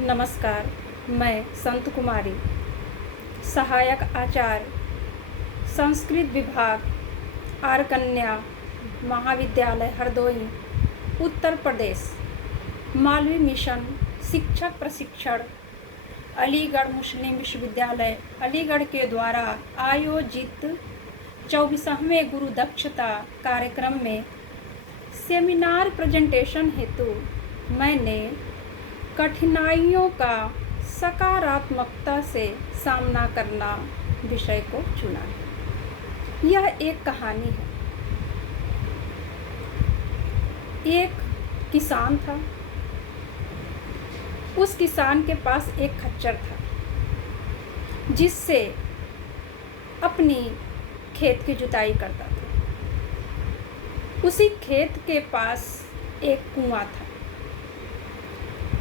नमस्कार। मैं संत कुमारी, सहायक आचार्य, संस्कृत विभाग, आर कन्या महाविद्यालय हरदोई, उत्तर प्रदेश, मालवी मिशन शिक्षक प्रशिक्षण, अलीगढ़ मुस्लिम विश्वविद्यालय अलीगढ़ के द्वारा आयोजित 24वें गुरु दक्षता कार्यक्रम में सेमिनार प्रेजेंटेशन हेतु मैंने कठिनाइयों का सकारात्मकता से सामना करना विषय को चुना है। यह एक कहानी है। एक किसान था। उस किसान के पास एक खच्चर था जिससे अपनी खेत की जुताई करता था। उसी खेत के पास एक कुआं था।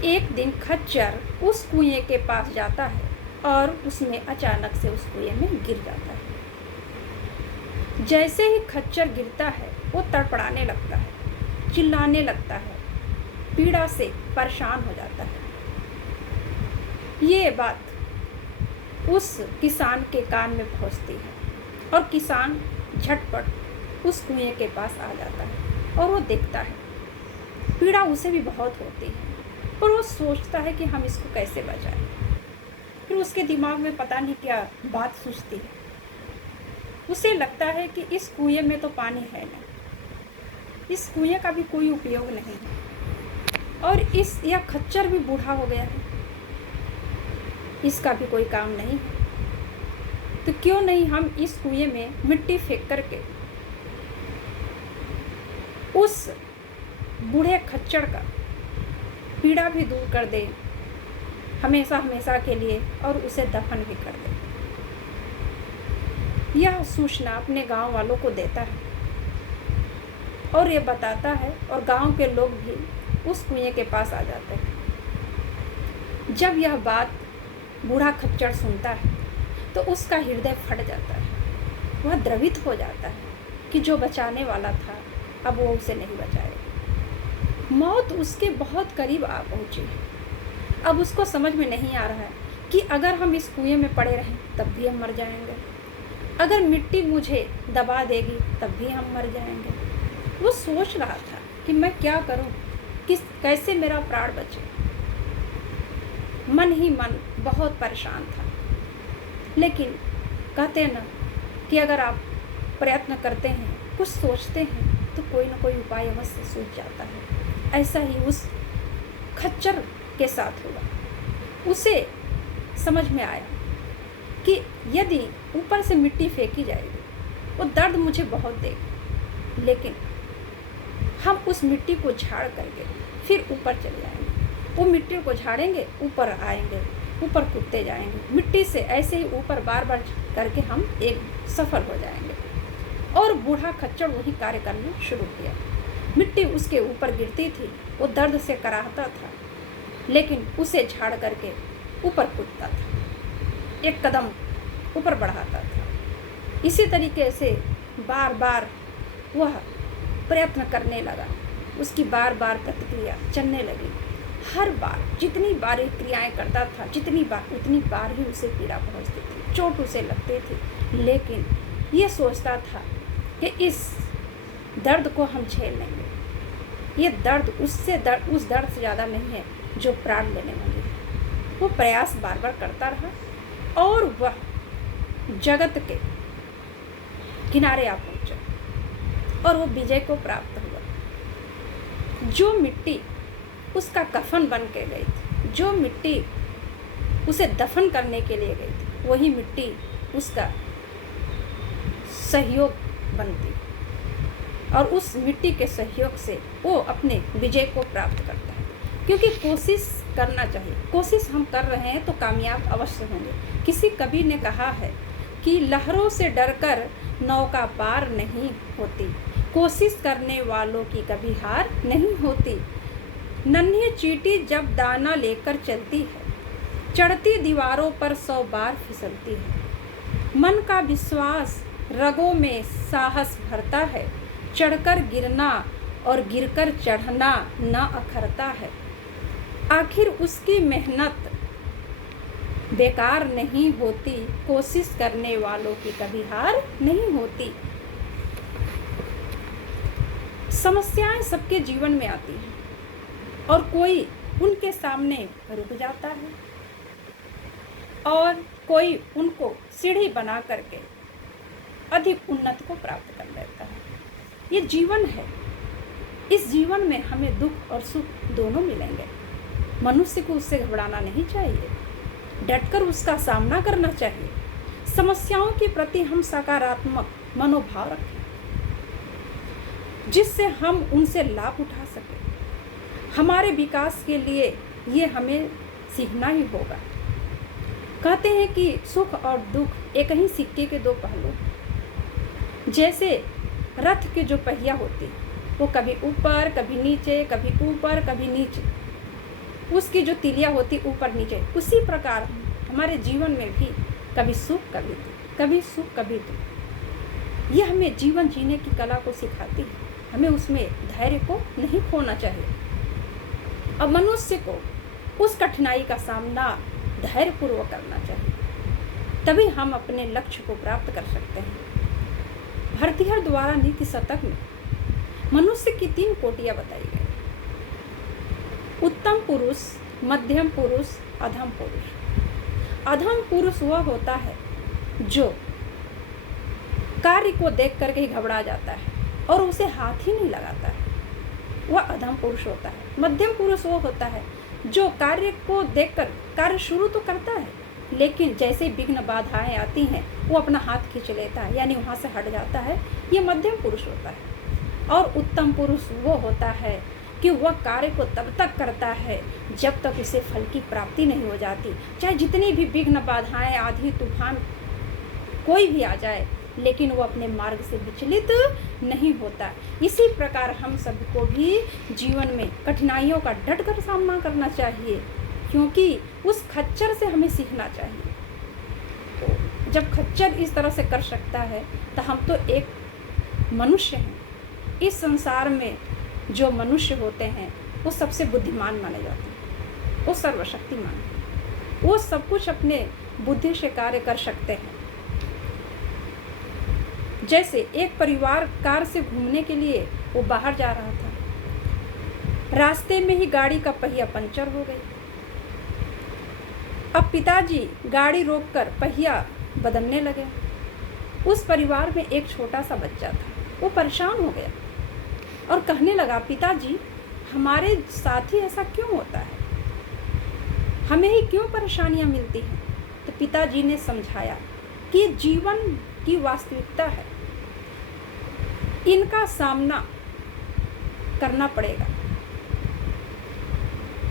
एक दिन खच्चर उस कुएं के पास जाता है और उसमें अचानक से उस कुएं में गिर जाता है। जैसे ही खच्चर गिरता है वो तड़पड़ाने लगता है, चिल्लाने लगता है, पीड़ा से परेशान हो जाता है। ये बात उस किसान के कान में पहुंचती है और किसान झटपट उस कुएं के पास आ जाता है और वो देखता है। पीड़ा उसे भी बहुत होती है और वो सोचता है कि हम इसको कैसे बचाएं। फिर उसके दिमाग में पता नहीं क्या बात सूझती है। उसे लगता है कि इस कुएं में तो पानी है नहीं, इस कुएं का भी कोई उपयोग नहीं है और यह खच्चर भी बूढ़ा हो गया है, इसका भी कोई काम नहीं है। तो क्यों नहीं हम इस कुएं में मिट्टी फेंक करके उस बूढ़े खच्चर का पीड़ा भी दूर कर दे हमेशा हमेशा के लिए और उसे दफन भी कर दे। यह सूचना अपने गांव वालों को देता है और ये बताता है और गांव के लोग भी उस कुएं के पास आ जाते हैं। जब यह बात बूढ़ा खच्चर सुनता है तो उसका हृदय फट जाता है। वह द्रवित हो जाता है कि जो बचाने वाला था अब वो उसे नहीं बचाएगा। मौत उसके बहुत करीब आ पहुंची है। अब उसको समझ में नहीं आ रहा है कि अगर हम इस कुएं में पड़े रहें तब भी हम मर जाएंगे, अगर मिट्टी मुझे दबा देगी तब भी हम मर जाएंगे। वो सोच रहा था कि मैं क्या करूं, कैसे मेरा प्राण बचे। मन ही मन बहुत परेशान था। लेकिन कहते हैं ना कि अगर आप प्रयत्न करते हैं, कुछ सोचते हैं तो कोई ना कोई उपाय अवश्य सूझ जाता है। ऐसा ही उस खच्चर के साथ हुआ। उसे समझ में आया कि यदि ऊपर से मिट्टी फेंकी जाएगी वो दर्द मुझे बहुत देगा, लेकिन हम उस मिट्टी को झाड़ करके फिर ऊपर चले जाएंगे। वो मिट्टी को झाड़ेंगे, ऊपर आएंगे, ऊपर कूदते जाएंगे। मिट्टी से ऐसे ही ऊपर बार बार करके हम एक सफल हो जाएंगे। और बूढ़ा खच्चर वही कार्य करना शुरू किया। मिट्टी उसके ऊपर गिरती थी, वो दर्द से कराहता था, लेकिन उसे झाड़ करके ऊपर कूदता था, एक कदम ऊपर बढ़ाता था। इसी तरीके से बार बार वह प्रयत्न करने लगा। उसकी बार बार प्रतिक्रिया चलने लगी। हर बार जितनी बार क्रियाएं करता था, जितनी बार उतनी बार ही उसे पीड़ा पहुंचती थी, चोट उसे लगती थी। लेकिन ये सोचता था कि इस दर्द को हम झेल लेंगे। ये दर्द उस दर्द से ज़्यादा नहीं है जो प्राण लेने वाली है। वो प्रयास बार बार करता रहा और वह जगत के किनारे आ पहुंचा और वो विजय को प्राप्त हुआ। जो मिट्टी उसका कफन बन के गई थी, जो मिट्टी उसे दफन करने के लिए गई थी, वही मिट्टी उसका सहयोग बनती और उस मिट्टी के सहयोग से वो अपने विजय को प्राप्त करता है। क्योंकि कोशिश करना चाहिए। कोशिश हम कर रहे हैं तो कामयाब अवश्य होंगे। किसी कवि ने कहा है कि लहरों से डरकर नौका पार नहीं होती, कोशिश करने वालों की कभी हार नहीं होती। नन्ही चींटी जब दाना लेकर चलती है, चढ़ती दीवारों पर 100 बार फिसलती है। मन का विश्वास रगों में साहस भरता है, चढ़कर गिरना और गिरकर चढ़ना न अखरता है। आखिर उसकी मेहनत बेकार नहीं होती, कोशिश करने वालों की कभी हार नहीं होती। समस्याएं सबके जीवन में आती हैं और कोई उनके सामने रुक जाता है और कोई उनको सीढ़ी बना करके अधिक उन्नति को प्राप्त कर लेता है। ये जीवन है। इस जीवन में हमें दुख और सुख दोनों मिलेंगे। मनुष्य को उससे घबराना नहीं चाहिए, डटकर उसका सामना करना चाहिए। समस्याओं के प्रति हम सकारात्मक मनोभाव रखें जिससे हम उनसे लाभ उठा सकें। हमारे विकास के लिए ये हमें सीखना ही होगा। कहते हैं कि सुख और दुख एक ही सिक्के के दो पहलू। जैसे रथ के जो पहिया होते हैं वो कभी ऊपर कभी नीचे, कभी ऊपर कभी नीचे, उसकी जो तिलिया होती ऊपर नीचे, उसी प्रकार हमारे जीवन में भी कभी सुख कभी दुख, कभी सुख कभी दुख। ये हमें जीवन जीने की कला को सिखाती है। हमें उसमें धैर्य को नहीं खोना चाहिए। अब मनुष्य को उस कठिनाई का सामना धैर्यपूर्वक करना चाहिए, तभी हम अपने लक्ष्य को प्राप्त कर सकते हैं। भरतिहर द्वारा नीति शतक में मनुष्य की 3 कोटियां बताई गई: उत्तम पुरुष, मध्यम पुरुष, अधम पुरुष। अधम पुरुष वह होता है जो कार्य को देख करके ही घबरा जाता है और उसे हाथ ही नहीं लगाता है, वह अधम पुरुष होता है। मध्यम पुरुष वो होता है जो कार्य को देखकर कार्य शुरू तो करता है, लेकिन जैसे ही विघ्न बाधाएं आती हैं वो अपना हाथ खींच लेता है, यानी वहाँ से हट जाता है। ये मध्यम पुरुष होता है। और उत्तम पुरुष वो होता है कि वह कार्य को तब तक करता है जब तक उसे फल की प्राप्ति नहीं हो जाती। चाहे जितनी भी विघ्न बाधाएं, आंधी तूफान कोई भी आ जाए, लेकिन वो अपने मार्ग से विचलित नहीं होता। इसी प्रकार हम सबको भी जीवन में कठिनाइयों का डट कर सामना करना चाहिए, क्योंकि उस खच्चर से हमें सीखना चाहिए। तो जब खच्चर इस तरह से कर सकता है तो हम तो एक मनुष्य हैं। इस संसार में जो मनुष्य होते हैं वो सबसे बुद्धिमान माने जाते हैं, वो सर्वशक्तिमान हैं, वो सब कुछ अपने बुद्धि से कार्य कर सकते हैं। जैसे एक परिवार कार से घूमने के लिए वो बाहर जा रहा था, रास्ते में ही गाड़ी का पहिया पंचर हो गई। अब पिताजी गाड़ी रोककर पहिया बदलने लगे। उस परिवार में एक छोटा सा बच्चा था, वो परेशान हो गया और कहने लगा, पिताजी हमारे साथ ही ऐसा क्यों होता है, हमें ही क्यों परेशानियां मिलती हैं। तो पिताजी ने समझाया कि जीवन की वास्तविकता है, इनका सामना करना पड़ेगा,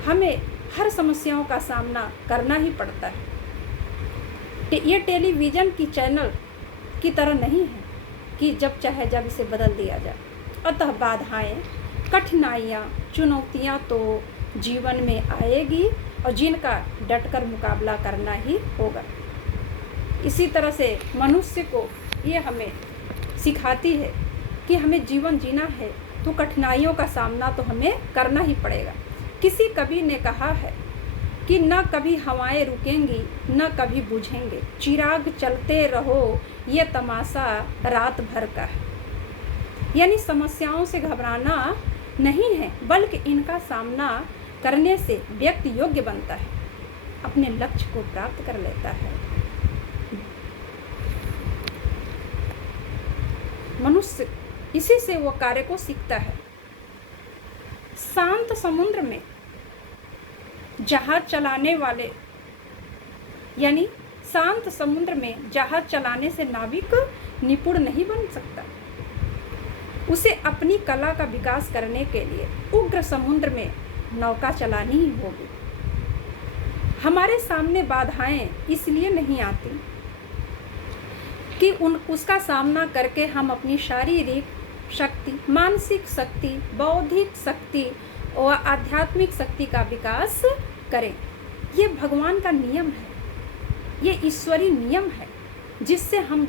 हमें हर समस्याओं का सामना करना ही पड़ता है। ये टेलीविज़न की चैनल की तरह नहीं है कि जब चाहे जब इसे बदल दिया जाए। अतः बाधाएं, कठिनाइयाँ, चुनौतियाँ तो जीवन में आएगी और जिनका डटकर मुकाबला करना ही होगा। इसी तरह से मनुष्य को ये हमें सिखाती है कि हमें जीवन जीना है तो कठिनाइयों का सामना तो हमें करना ही पड़ेगा। किसी कवि ने कहा है कि न कभी हवाएं रुकेंगी न कभी बुझेंगे, चिराग चलते रहो ये तमाशा रात भर का है। यानी समस्याओं से घबराना नहीं है, बल्कि इनका सामना करने से व्यक्ति योग्य बनता है, अपने लक्ष्य को प्राप्त कर लेता है। मनुष्य इसी से वो कार्य को सीखता है। शांत समुद्र में जहाज चलाने वाले, यानी शांत समुद्र में जहाज चलाने से नाविक निपुण नहीं बन सकता। उसे अपनी कला का विकास करने के लिए उग्र समुद्र में नौका चलानी ही होगी। हमारे सामने बाधाएं इसलिए नहीं आती कि उसका सामना करके हम अपनी शारीरिक शक्ति, मानसिक शक्ति, बौद्धिक शक्ति और आध्यात्मिक शक्ति का विकास करें। ये भगवान का नियम है, ये ईश्वरीय नियम है, जिससे हम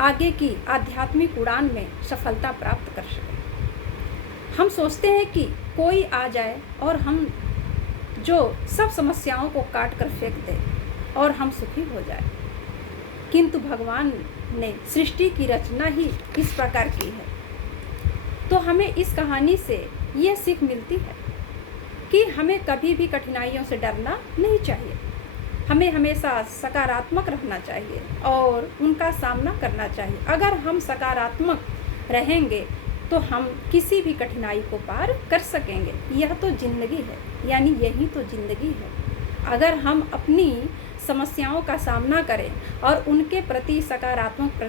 आगे की आध्यात्मिक उड़ान में सफलता प्राप्त कर सकें। हम सोचते हैं कि कोई आ जाए और हम जो सब समस्याओं को काट कर फेंक दे और हम सुखी हो जाए। किंतु भगवान ने सृष्टि की रचना ही इस प्रकार की है। तो हमें इस कहानी से यह सीख मिलती है कि हमें कभी भी कठिनाइयों से डरना नहीं चाहिए। हमें हमेशा सकारात्मक रहना चाहिए और उनका सामना करना चाहिए। अगर हम सकारात्मक रहेंगे तो हम किसी भी कठिनाई को पार कर सकेंगे। यह तो ज़िंदगी है, यानी यही तो ज़िंदगी है। अगर हम अपनी समस्याओं का सामना करें और उनके प्रति सकारात्मक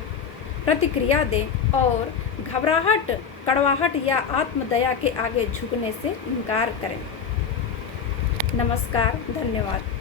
प्रतिक्रिया दें और घबराहट, कड़वाहट या आत्मदया के आगे झुकने से इनकार करें। नमस्कार, धन्यवाद।